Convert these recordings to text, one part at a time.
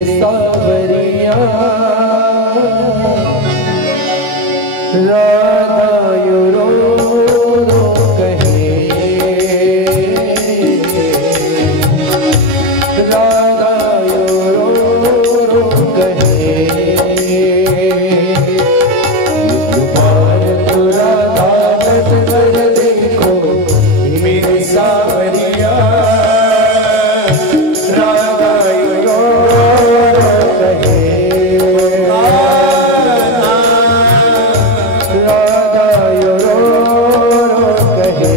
सावरिया राधा यो row row कहे, राधा यो row row कहे। बार तो राधा बच कर देखो मेरी सावरिया, राधा यो रो रो कहे, राधा यो रो रो कहे।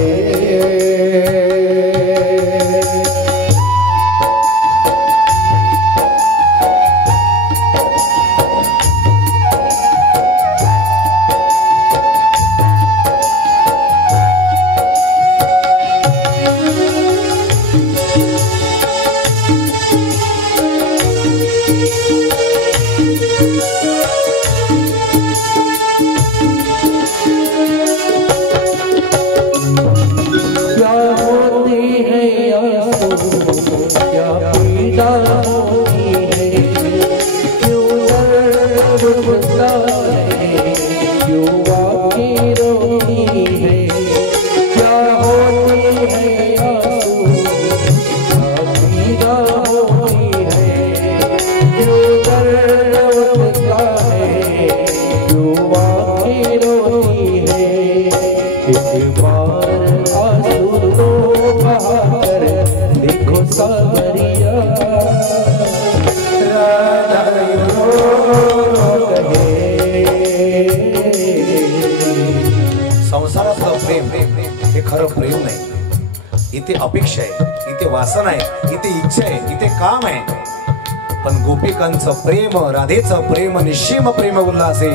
क्या होती है आंसू, क्या पीड़ा होती है, क्यों दर्द उठता है, क्यों आँखें रोती है। क्या होती है आंसू, क्या पीड़ा होती है, क्यों दर्द उठता है, क्यों आँखें रोती है। एक बार आंसू तो बहाकर देखो सावरिया, राधा यो रो कहे। संसारातलं प्रेम हे खरं प्रेम नाही, इथे अपेक्षा आहे, इथे वासना आहे, इथे इच्छा आहे, इथे काम आहे। पण गोपिकांचं प्रेम, राधेचं प्रेम, निश्चिम प्रेम उल्हासे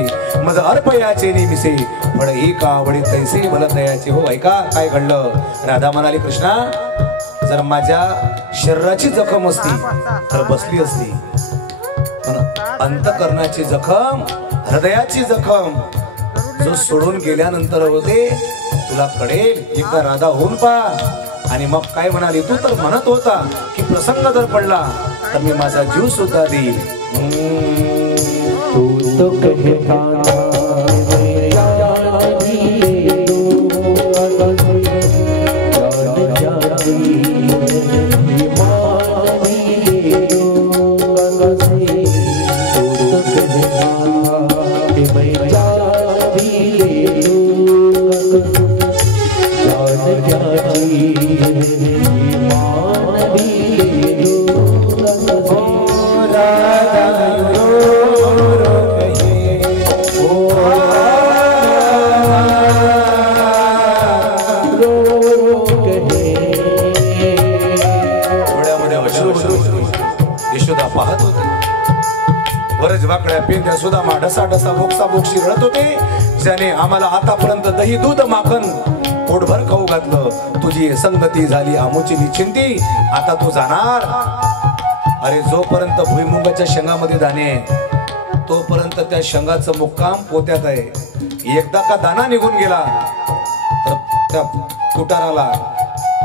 मज अर्पयाचे नेमिसे फळ एक आवडी तैसे मला तयाचे हो। ऐका काय घडलं, राधा म्हणाली कृष्णा जर माझ्या शरीराची जखम असती तर बसली असती, पण अंतकरणाची जखम, हृदयाची जखम जो सोडून गेल्यानंतर होते तुला कळेल। एकदा राधा होऊन पहा। आणि मग काय म्हणाली, तू तर म्हणत होता की प्रसंग जर पडला तर मी माझा जीव सुद्धा देईल। तू तो कहता था मेरी जान भी ले लो, जान जाती ईमान भी ले लो। तू तो कहता कि मैं जान भी ले लो, जान जाती ईमान भी ले लो। राधा यो रो कहे, ओ रो रो कहे। डोळ्यामध्ये अश्रू होते, यशोदा पाहत होती। वरज वाकड्या पेंद्या सुदामा ढसा ढसा बोक्सा बोक्षी रडत होते। ज्याने आम्हाला आतापर्यंत दही दूध माखन पोटभर खाऊ घातलं, तुझी संगती झाली आमोची निश्चिंती, आता तू जाणार। अरे जोपर्यंत भुईमुगाच्या शेंगामध्ये दाणे आहे तोपर्यंत त्या शेंगाचं मुक्काम पोत्यात आहे। एकदा का दाना निघून गेला तर त्या तुटाराला,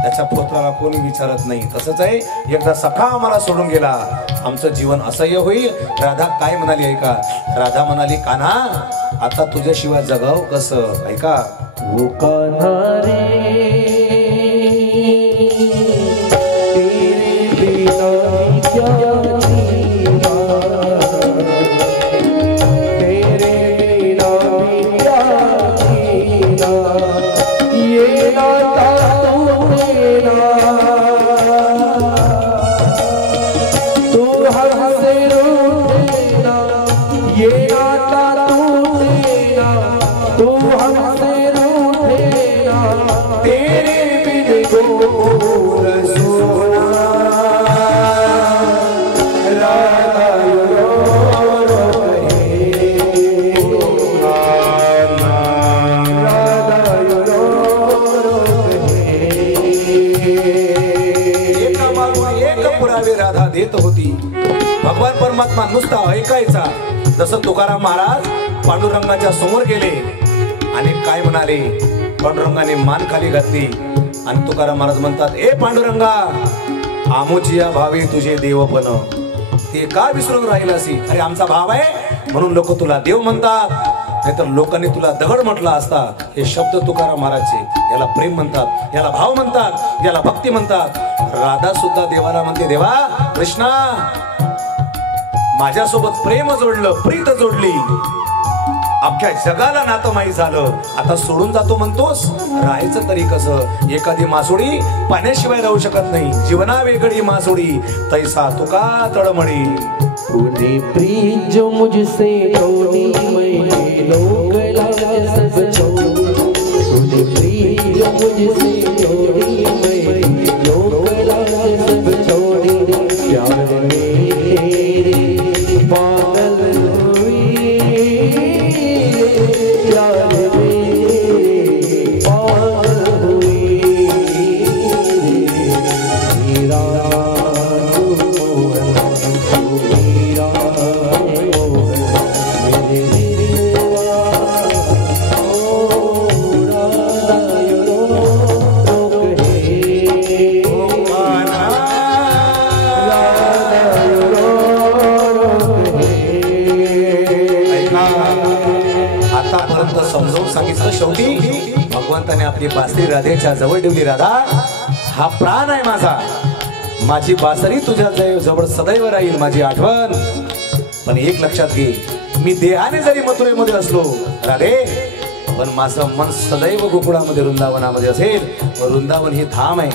त्याच्या पोत्राला कोणी विचारत नाही। तसंच आहे, एकदा सखा आम्हाला सोडून गेला आमचं जीवन असह्य होईल। राधा काय म्हणाली ऐका, राधा म्हणाली कान्हा आता तुझ्याशिवाय जगाव कसं। ऐका, वो कान्हा रे तेरे बिना क्या जीना, तेरे बिना क्या जीना, ये नाता तू मेरा, तू हमसे रूठेगा, ये नाता तू मेरा, तू हमसे रूठेगा, तेरे बिन गोर सोना। राधा यो रो कहे, राधा यो रो कहे। एका मागून एक पुरावे राधा देत होती। भगवान परमात्मा नुसता ऐकायचा। जसं तुकाराम महाराज पांडुरंगाच्या समोर गेले आणि काय म्हणाले, पांडुरंगाने मान खाली घातली आणि तुकाराम महाराज म्हणतात, ए पांडुरंगा आमोचिया भावे तुझे देवपण, ते का विसरून राहिलासी? अरे आमचा भाव आहे म्हणून लोक तुला देव म्हणतात, नाहीतर लोकांनी तुला दगड म्हटला असता. हे शब्द तुकाराम महाराजचे. याला प्रेम म्हणतात, याला भाव म्हणतात, याला भक्ती म्हणतात. राधा सुद्धा देवाला म्हणते, देवा कृष्णा माझ्यासोबत प्रेम जोडलं, प्रीत जोडली, अख्ख्या जगाला नातं माहीत झालं, आता सोडून जातो म्हणतोस? राहायचं तरी कसं? एखादी मासोडी पाण्याशिवाय राहू शकत नाही. जीवना वेगळी मासोडी तैसा तुका तळमळी. तूने प्रीत जो मुझसे तोड़ी मैं लोग लाज सब छोड़ी. तूने प्रीत जो मुझसे तोड़ी मैं लोग लाज सब छोड़ी. प्यार में तेरे पागल हुई, प्यार में पागल हुई. मेरा समजावून सांगितलं. शेवटी भगवंताने आपली बासरी राधेच्या जवळ ठेवली. राधा हा प्राण आहे माझा, माझी बासरी तुझ्या जवळ सदैव राहील, माझी आठवण. पण एक लक्षात घे, मी देहाने जरी मथुरेमध्ये असलो राधे, पण माझं मन सदैव गोकुळामध्ये वृंदावनामध्ये असेल. वृंदावन ही धाम आहे,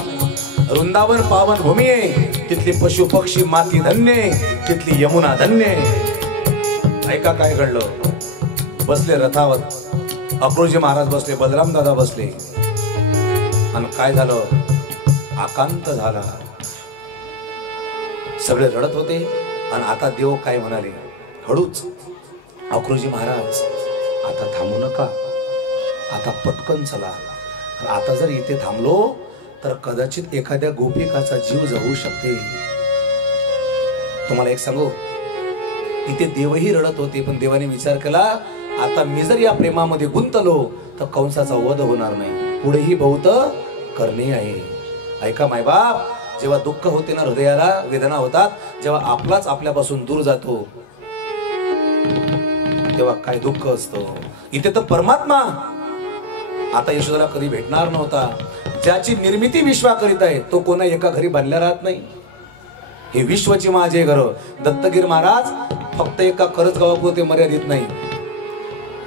वृंदावन पावन भूमी आहे. तिथली पशु पक्षी माती धन्य आहे, तिथली यमुना धन्य आहे. ऐका काय घडलं. बसले रथावर अक्रोजी महाराज बसले, बलराम दादा बसले, आणि काय झालं? आकांत झाला. सगळे रडत होते. आणि आता देव काय म्हणाले? हळूच, अक्रोजी महाराज आता थांबू नका, आता पटकन चला. आता जर इथे थांबलो तर कदाचित एखाद्या गोपिकाचा जीव जाऊ शकते. तुम्हाला एक सांगू, इथे देवही रडत होते, पण देवाने विचार केला, आता मी जर या प्रेमामध्ये गुंतलो तर कंसाचा वध होणार नाही, पुढेही बहुत करणे आहे. ऐका मायबाप, जेव्हा दुःख होते ना, हृदयाला वेदना होतात, जेव्हा आपलाच आपल्यापासून दूर जातो तेव्हा काय दुःख असतं. इथे तर परमात्मा आता यशोदाला कधी भेटणार नव्हता. ज्याची निर्मिती विश्वा करीत आहे तो कोणा एका घरी बांधल्या राहत नाही. हे विश्वची माझे घर. दत्तगीर महाराज फक्त एका करजगावापुरते मर्यादित नाही,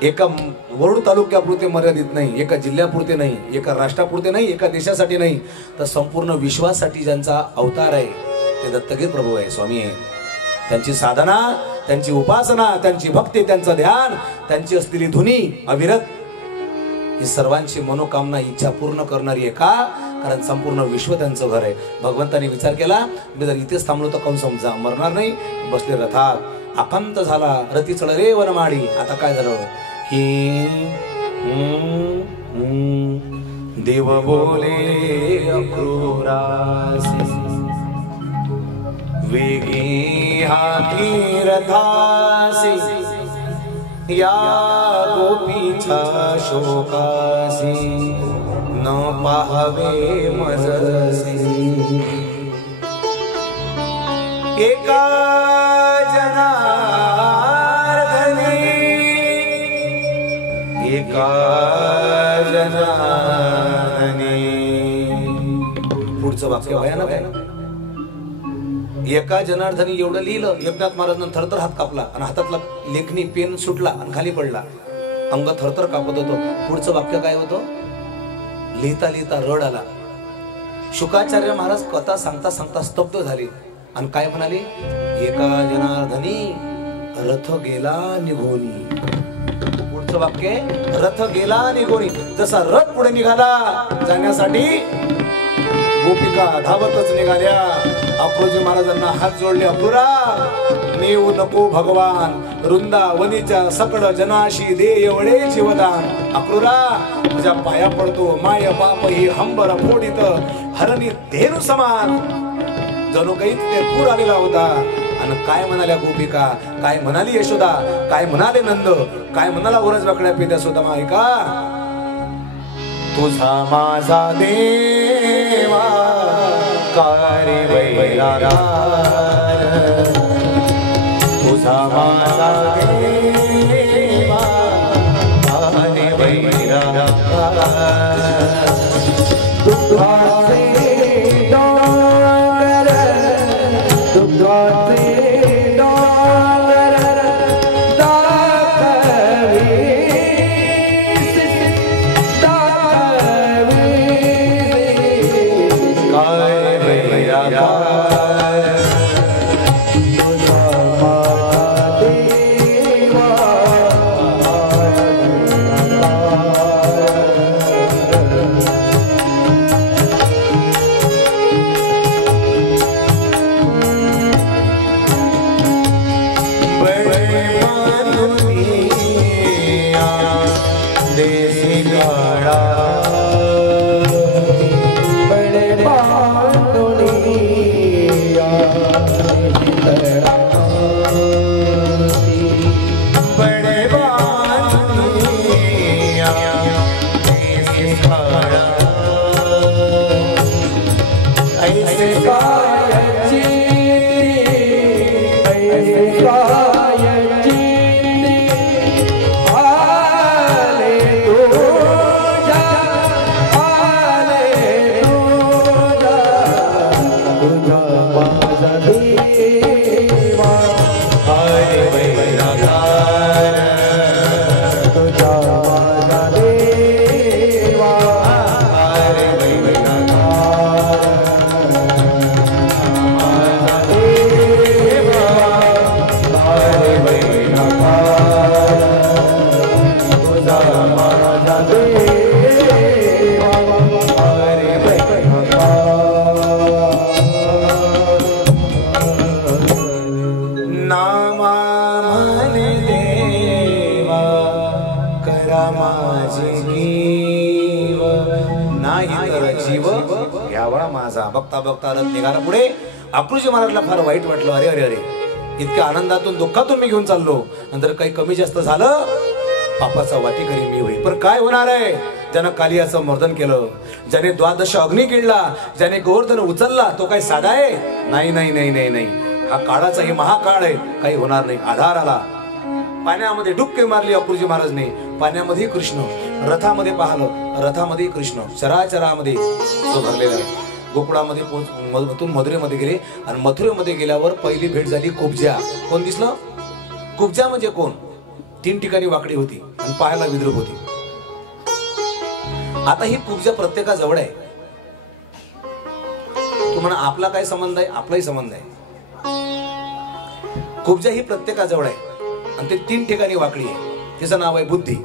एका वरुड तालुक्यापुरते मर्यादित नाही, एका जिल्ह्यापुरते नाही, एका राष्ट्रापुरते नाही, एका देशासाठी नाही, तर संपूर्ण विश्वासाठी ज्यांचा अवतार आहे ते दत्तगीर प्रभू आहे, स्वामी आहे. त्यांची साधना, त्यांची उपासना, त्यांची भक्ती, त्यांचं ध्यान, त्यांची असलेली धुनी अविरत, ही सर्वांची मनोकामना इच्छा पूर्ण करणारी आहे. का? कारण संपूर्ण विश्व त्यांचं घर आहे. भगवंताने विचार केला, मी जर इथेच थांबलो तर कंस मरणार नाही. बसले रथात, आकांत झाला, रती चढ रे वनमाळी. आता काय झालं? देव बोले अक्रूरासी, वेगी हाती रथासी, या गोपीच्या शोकासी, न पाहावे मजसी. एका एका जनाने. पुढचं वाक्य भयानक आहे. एका जनार्दनी एवढं लिहिलं, एकनाथ महाराजांना थरथर हात कापला आणि हातातला लेखनी पेन सुटला आणि खाली पडला, अंग थरथर कापत होतं. पुढचं वाक्य काय होतं? लिहिता लिहिता रड आला. शुकाचार्य महाराज कथा सांगता सांगता स्तब्ध झाले आणि काय म्हणाले? एका जनार्दनी रथ गेला निघोनी. पुढचं वाक्य, रथ गेला निघोनी. जसा रथ पुढे निघाला जाण्यासाठी गोपिका धावतच निघाल्या. अक्रोजी महाराजांना हात जोडले. अक्रूरा, नेऊ नको भगवान, वृंदावनीच्या सकड जनाशी दे एवढे जीवदान. अक्रूरा, तुझ्या पाया पडतो, माय बाप ही हंबर फोडीत हरणी धेनू समान. जणू काही ते पूर आलेला होता. आणि काय म्हणाल्या गोपिका, काय म्हणाली यशोदा, काय म्हणाले नंद, काय म्हणाला वरज वाकड्या पेद्या सुदामा? ऐका, तुझा माझा देवा कार्य वैरागार, माझा देवा हरे वैरा दुःखाचे डोंगर दुःखाचे डोंगर दाखवीस काय वैरा बघता बघता रथ निघाला पुढे. अकलूजी महाराजला फार वाईट वाटलं. अरे अरे अरे, इतक्या आनंदातून दुःखातून मी घेऊन चाललो, नंतर काही कमी जास्त झालं पापाचा वाटेकरी मी होईल. पण काय होणार आहे? ज्यानं कालियाचं मर्दन केलं, ज्याने द्वादश अग्नी गिळला, ज्याने गोवर्धन उचलला, तो काय साधा आहे? नाही नाही नाही नाही नाही, हा काळाचा हे महाकाळ आहे. काही होणार नाही. आधार आला. पाण्यामध्ये डुबकी मारली अकलूजी महाराजने. पाण्यामध्ये कृष्ण, रथामध्ये पाहिलं, रथामध्ये कृष्ण, चराचरामध्ये तो भरलेला आहे. गोकुळामध्ये मधून मथुरेमध्ये गेले आणि मथुरेमध्ये गेल्यावर पहिली भेट झाली कुब्जा. कोण दिसलं? कुब्जा म्हणजे कोण? 3 ठिकाणी वाकडी होती आणि पायाला विद्रूप होती. आता ही कुब्जा प्रत्येकाजवळ आहे. तू म्हणा आपला काय संबंध आहे? आपलाही संबंध आहे. कुब्जा ही प्रत्येकाजवळ आहे आणि ते 3 ठिकाणी वाकडी आहे. तिचं नाव आहे बुद्धी.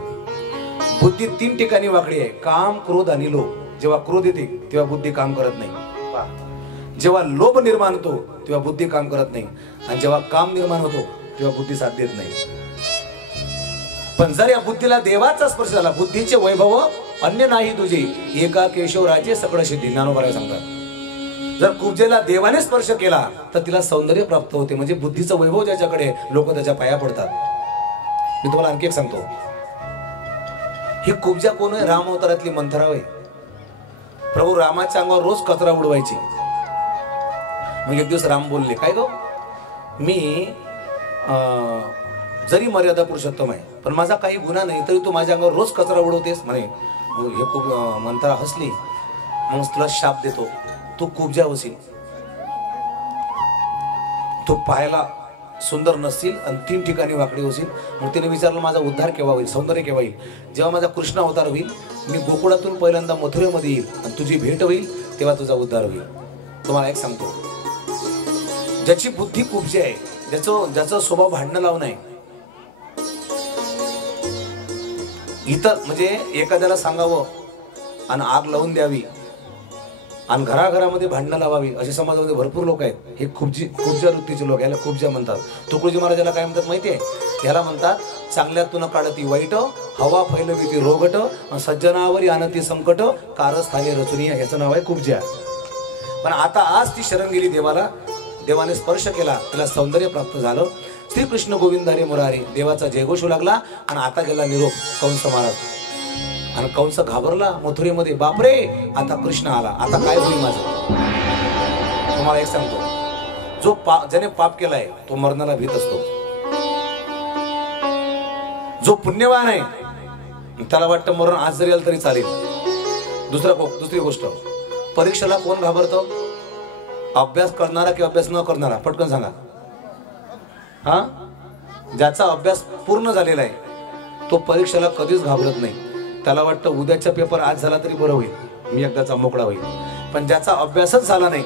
बुद्धी 3 ठिकाणी वाकडी आहे. काम, क्रोध आणि लोभ. जेव्हा क्रोध येते तेव्हा बुद्धी काम करत नाही. जेव्हा लोभ निर्माण होतो तेव्हा बुद्धी काम करत नाही. आणि जेव्हा काम निर्माण होतो तेव्हा बुद्धी साथ देत नाही. पण जर या बुद्धीला देवाचा स्पर्श झाला, बुद्धीचे वैभव अन्य नाही तुझे, एका केशवराजे सकळ सिद्धी. ज्ञानोबा सांगतात, जर कुब्जेला देवाने स्पर्श केला तर तिला सौंदर्य प्राप्त होते. म्हणजे बुद्धीचं वैभव ज्याच्याकडे, लोक त्याच्या पाया पडतात. मी तुम्हाला आणखी एक सांगतो. ही कुब्जा कोण आहे? राम अवतारातली मंथरा होय. प्रभू रामाच्या अंगावर रोज कचरा उडवायची. मग एक दिवस राम बोलले, काय गो, मी जरी मर्यादा पुरुषोत्तम आहे पण माझा काही गुन्हा नाही, तरी तू माझ्या अंगावर रोज कचरा उडवतेस म्हणे. हे खूप मंथरा हसली. मग तुला शाप देतो, तू कुब्जा होशील, तू पाहायला सुंदर नसतील आणि 3 ठिकाणी वाकडी होशील. मग तिने विचारलं, माझा उद्धार केव्हा होईल, सौंदर्य केव्हा येईल? जेव्हा माझा कृष्ण अवतार होईल, मी गोकुळातून पहिल्यांदा मथुरेमध्ये येईल आणि तुझी भेट होईल, तेव्हा तुझा उद्धार होईल. तुम्हाला एक सांगतो, ज्याची बुद्धी कुब्जी आहे, ज्याचा स्वभाव भांडणं लावणं आहे, इतर म्हणजे एखाद्याला सांगावं आणि आग लावून द्यावी आणि घराघरामध्ये भांडणं लावावी, असे समाजामध्ये भरपूर लोक आहेत. हे कुब्जा वृत्तीचे लोक, याला कुब्जा म्हणतात. तुकडोजी महाराजाला काय म्हणतात माहितीये? याला म्हणतात, चांगल्यातून काढती वाईट, हवा फैलवी ती रोगट, सज्जनावरी आणती संकट, कारस्थानी रचुनी. याचं नाव आहे कुब्जा. पण आता आज ती शरण गेली देवाला, देवाने स्पर्श केला, तिला सौंदर्य प्राप्त झालं. श्रीकृष्ण गोविंद हरी मुरारी, देवाचा जयघोष लागला. आणि आता गेला निरोप कंस महाराज. आणि कंस घाबरला मथुरेमध्ये, बापरे आता कृष्ण आला, आता काय होईल माझं? तुम्हाला एक सांगतो, ज्याने पाप केलाय तो मरणाला भीत असतो. जो पुण्यवान आहे त्याला वाटतं मरण आज जरी आलं तरी चालेल. दुसरी गोष्ट, परीक्षेला कोण घाबरतो? अभ्यास करणारा की अभ्यास न करणारा? पटकन सांगा. हा, ज्याचा अभ्यास पूर्ण झालेला आहे तो परीक्षेला कधीच घाबरत नाही. त्याला वाटतं उद्याचा पेपर आज झाला तरी बरं होईल, मी एकदाचा मोकळा होईल. पण ज्याचा अभ्यासच झाला नाही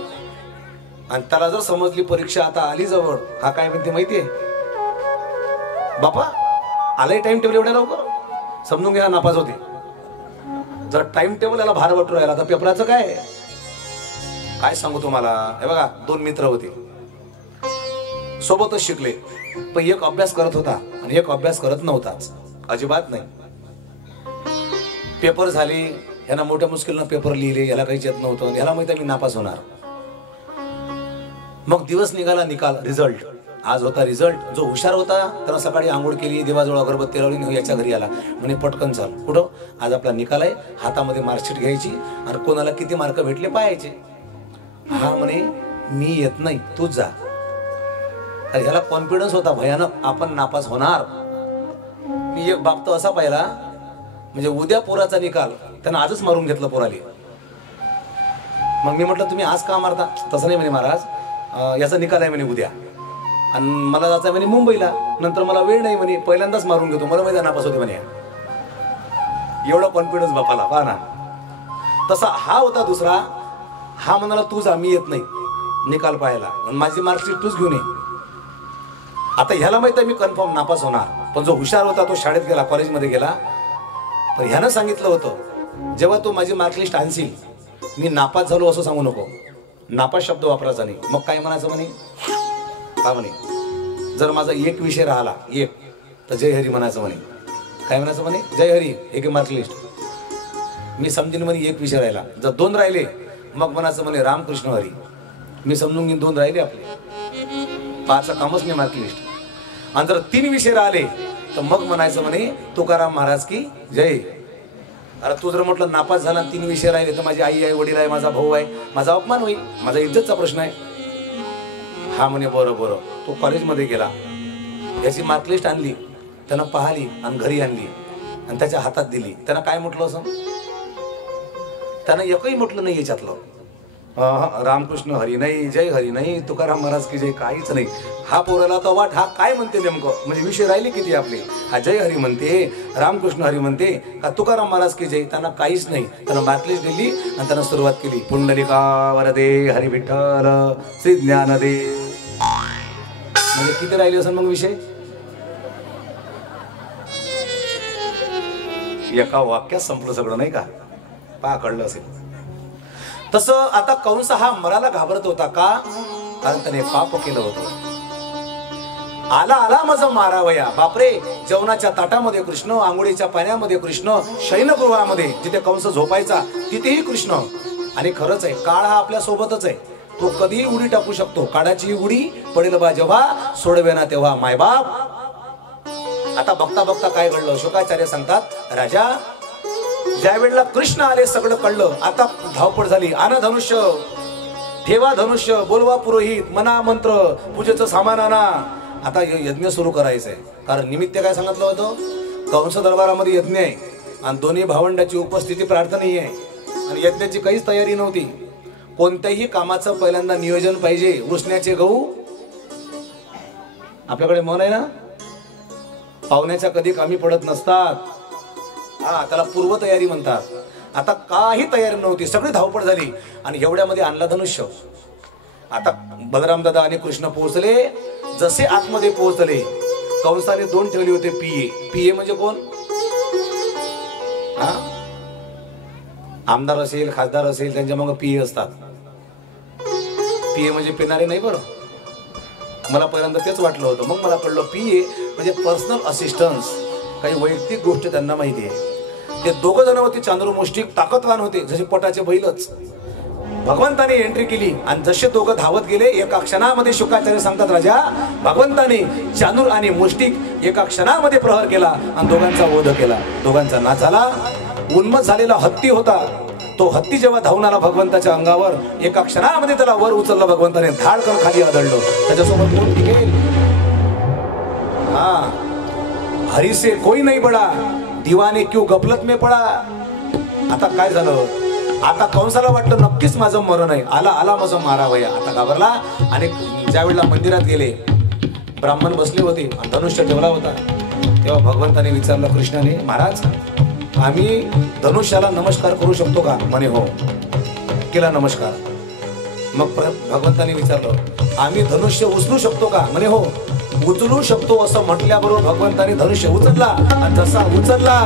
आणि त्याला जर समजली परीक्षा आता आली जवळ, हा काय म्हणते माहितीये? बापा आलाय टाइम टेबल एवढ्या लवकर, समजून घ्या नापास होते. जर टाइम टेबल याला भार वाटू राहिला तर पेपराचं काय सांगू तुम्हाला. हे बघा, 2 मित्र होते, सोबतच शिकले, पण एक अभ्यास करत होता आणि एक अभ्यास करत नव्हताच, अजिबात नाही. पेपर झाले, ह्याला मोठ्या मुश्किलनं पेपर लिहिले, याला काहीच येत नव्हतं, ह्याला माहिती मी नापास होणार. मग दिवस निघाला, निकाल, रिझल्ट. आज होता रिझल्ट. जो हुशार होता त्यानं सकाळी आंघोळ केली, देवाजवळ अगरबत्ती लावली, याच्या घरी आला, म्हणे पटकन चाल. कुठं? आज आपला निकाल आहे, हातामध्ये मार्कशीट घ्यायची आणि कोणाला किती मार्क भेटले पाहायचे. हा म्हणे मी येत नाही, तूच जा. अरे ह्याला कॉन्फिडन्स होता भयानक, आपण नापास होणार. मी एक बाप तर असा पाहिला, म्हणजे उद्या पोराचा निकाल त्यानं आजच मारून घेतलं पोराले. मग मी म्हटलं तुम्ही आज का मारता? तसं नाही म्हणे महाराज, याचा निकाल आहे म्हणे उद्या आणि मला जायचं म्हणे मुंबईला, नंतर मला वेळ नाही म्हणे, पहिल्यांदाच मारून घेतो, मला माहिती नापास होते म्हणे. एवढा कॉन्फिडन्स बापाला, पहा ना. तसा हा होता दुसरा, हा म्हणाला तू जा, मी येत नाही निकाल पाहायला, माझी मार्कशीट तूच घेऊन ये. आता ह्याला माहिती आहे मी कन्फर्म नापास होणार, पण जो हुशार होता तो शाळेत गेला, कॉलेजमध्ये गेला. पण ह्यानं सांगितलं होतं, जेव्हा तू माझी मार्कलिस्ट आणशील मी नापास झालो असं सांगू नको, नापास शब्द वापरायचा नाही. मग काय म्हणायचं म्हणे? का म्हणे, जर माझा एक विषय राहिला एक, तर जय हरी म्हणायचं म्हणे. काय म्हणायचं म्हणे? जय हरी, एक मार्कलिस्ट. मी समजेन म्हणे एक विषय राहिला. जर 2 राहिले मग म्हणायचं म्हणे रामकृष्ण हरी. मी समजून घेईन 2 राहिले आपले, 5चं कामच नाही मार्कलिस्ट. आणि जर 3 विषय राहिले तर मग म्हणायचं म्हणे तुकाराम महाराज की जय. अरे तू जर म्हटलं नापास झाला 3 विषय राहिले तर माझी आई आहे, वडील आहे, माझा भाऊ आहे, माझा अपमान होईल, माझा इज्जतचा प्रश्न आहे. हा म्हणे बरं. तो कॉलेजमध्ये गेला, याची मार्कलिस्ट आणली, त्यानं पाहिली आणि घरी आणली आणि त्याच्या हातात दिली. त्यानं काय म्हटलं असं? त्यानं एकही म्हटलं नाही याच्यातलं, रामकृष्ण हरी नाही, जय हरी नाही, तुकाराम महाराज की जय, काहीच नाही. हा पोराला तर वाट हा काय म्हणते नेमकं, म्हणजे विषय राहिले किती आपले. हा जय हरी म्हणते, रामकृष्ण हरी म्हणते का तुकाराम महाराज की जय? त्यांना काहीच नाही. त्यानं मार्कलिस्ट दिली आणि त्यानं सुरुवात केली, पुंडलिका वरदे हरी विठ्ठल श्री ज्ञानदेव. म्हणजे किती राहिले असेल मग विषय? एका वाक्यात संपलं सगळं, नाही का? पहा, कळलं असेल. तसं आता कंस हा मराला घाबरत होता का? कारण त्याने पाप केलं होतं. आला माझं मारावया. बापरे, जेवणाच्या ताटामध्ये कृष्ण, आंघोळीच्या पाण्यामध्ये कृष्ण, शयनगृहामध्ये जिथे कंस झोपायचा तिथेही कृष्ण. आणि खरंच आहे, काळ हा आपल्या सोबतच आहे, तो कधीही उडी टाकू शकतो. काळाची उडी पडेल बा जेव्हा, सोडवेना तेव्हा मायबाप. आता बघता बघता काय घडलं? शुकाचार्य सांगतात, राजा ज्या वेळेला कृष्ण आले सगळं कळलं. आता धावपळ झाली. आणा धनुष्य, ठेवा धनुष्य, बोलवा पुरोहित, मना मंत्र, पूजेचं सामान आणा. आता यज्ञ सुरू करायचंय. कारण निमित्त काय सांगितलं होतं? कंस दरबारामध्ये यज्ञ आहे आणि दोन्ही भावंडाची उपस्थिती प्रार्थनीय आहे आणि यज्ञाची काहीच तयारी नव्हती. कोणत्याही कामाचं पहिल्यांदा नियोजन पाहिजे. उसण्याचे गहू, आपल्याकडे मन आहे ना, पाहुण्याच्या कधी कामी पडत नसतात. हा, त्याला पूर्वतयारी म्हणतात. आता काही तयारी नव्हती, सगळी धावपळ झाली आणि एवढ्यामध्ये आणला धनुष्य. आता बलराम दादा आणि कृष्ण पोहोचले. जसे आतमध्ये पोहोचले, कंसाने 2 ठेवले होते पिये. पिये म्हणजे कोण? हा, आमदार असेल, खासदार असेल, त्यांच्या मग पिये असतात. पिये म्हणजे पिणारे नाही. बरं, मला पहिल्यांदा तेच वाटलं होतं, मग मला कळलं पिये म्हणजे पर्सनल असिस्टन्स. काही वैयक्तिक गोष्ट त्यांना माहिती आहे. ते 2 जण होते चांद्रमुष्टिक, ताकदवान होते, जसे पटाचे बैलच. भगवंताने एंट्री केली आणि जसे 2 धावत गेले, एका क्षणामध्ये शुकाचार्य सांगतात, राजा भगवंताने चांदूर आणि मुष्टिक एका क्षणामध्ये प्रहार केला आणि दोघांचा वध केला. दोघांचा नाश झाला. उन्मत झालेला हत्ती होता, तो हत्ती जेव्हा धावून आला भगवंताच्या अंगावर, एका क्षणामध्ये त्याला वर उचललं भगवंताने, धाडकन खाली आदळलं. त्याच्यासोबत कोण टिकेल? हरी से कोई नहीं बडा, दीवाने क्यों गफलत में पडा. आता काय झालं, आता कंसाला वाटलं नक्कीच माझं मरण आहे, आला आला माझं मारावया. आता घाबरला आणि ज्या वेळेला मंदिरात गेले, ब्राह्मण बसले होते आणि धनुष्य ठेवला होता. तेव्हा भगवंताने विचारलं कृष्णाने, महाराज आम्ही धनुष्याला नमस्कार करू शकतो का? म्हणे हो. केला नमस्कार. मग भगवंताने विचारलं, आम्ही धनुष्य उचलू शकतो का? म्हणे हो उचलू शकतो. असं म्हटल्याबरोबर भगवंताने धनुष्य उचलला आणि जसा उचलला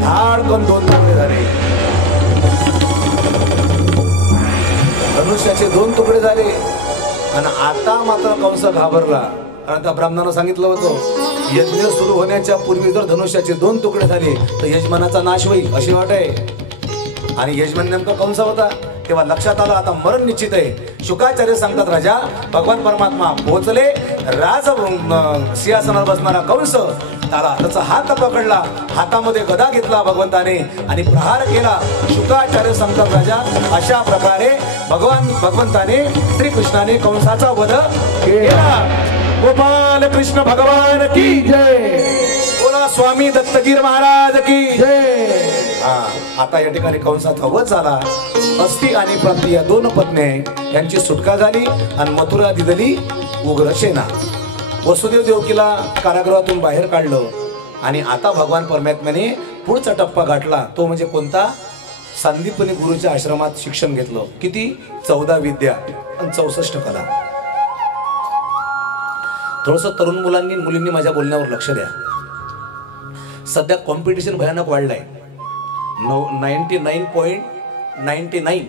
धाडकन 2 तुकडे झाले. धनुष्याचे 2 तुकडे झाले. आणि आता मात्र कंस घाबरला. कारण त्या ब्राह्मणानं सांगितलं होतं, यज्ञ सुरू होण्याच्या पूर्वी जर धनुष्याचे 2 तुकडे झाले तर यजमानाचा नाश होईल अशी वाट आहे. आणि यजमान नेमका कंस होता. तेव्हा लक्षात आलं आता मरण निश्चित आहे. शुकाचार्य सांगतात, राजा भगवान परमात्मा पोहोचले. राज सिंहासनावर बसणारा कंस त्याला त्याचा हात पकडला, हातामध्ये गदा घेतला भगवंताने आणि प्रहार केला. शुकाचार्य सांगतात, राजा अशा प्रकारे भगवंताने श्रीकृष्णाने कंसाचा वध केला. गोपाल कृष्ण भगवान की जय. बोला स्वामी दत्तगीर महाराज की जय. आता या ठिकाणी कंसाचा वध झाला. अस्ति आणि प्राप्ती या 2 पत्नी यांची सुटका झाली आणि मथुरा दिदली उग्रसेना. वसुदेव देवकीला कारागृहातून बाहेर काढलं आणि आता भगवान परमात्म्याने पुढचा टप्पा गाठला. तो म्हणजे कोणता? संदीपनी गुरुच्या आश्रमात शिक्षण घेतलं. किती? 14 विद्या आणि 64 कला. थोडस तरुण मुलींनी माझ्या बोलण्यावर लक्ष द्या. सध्या कॉम्पिटिशन भयानक वाढलाय. 99.99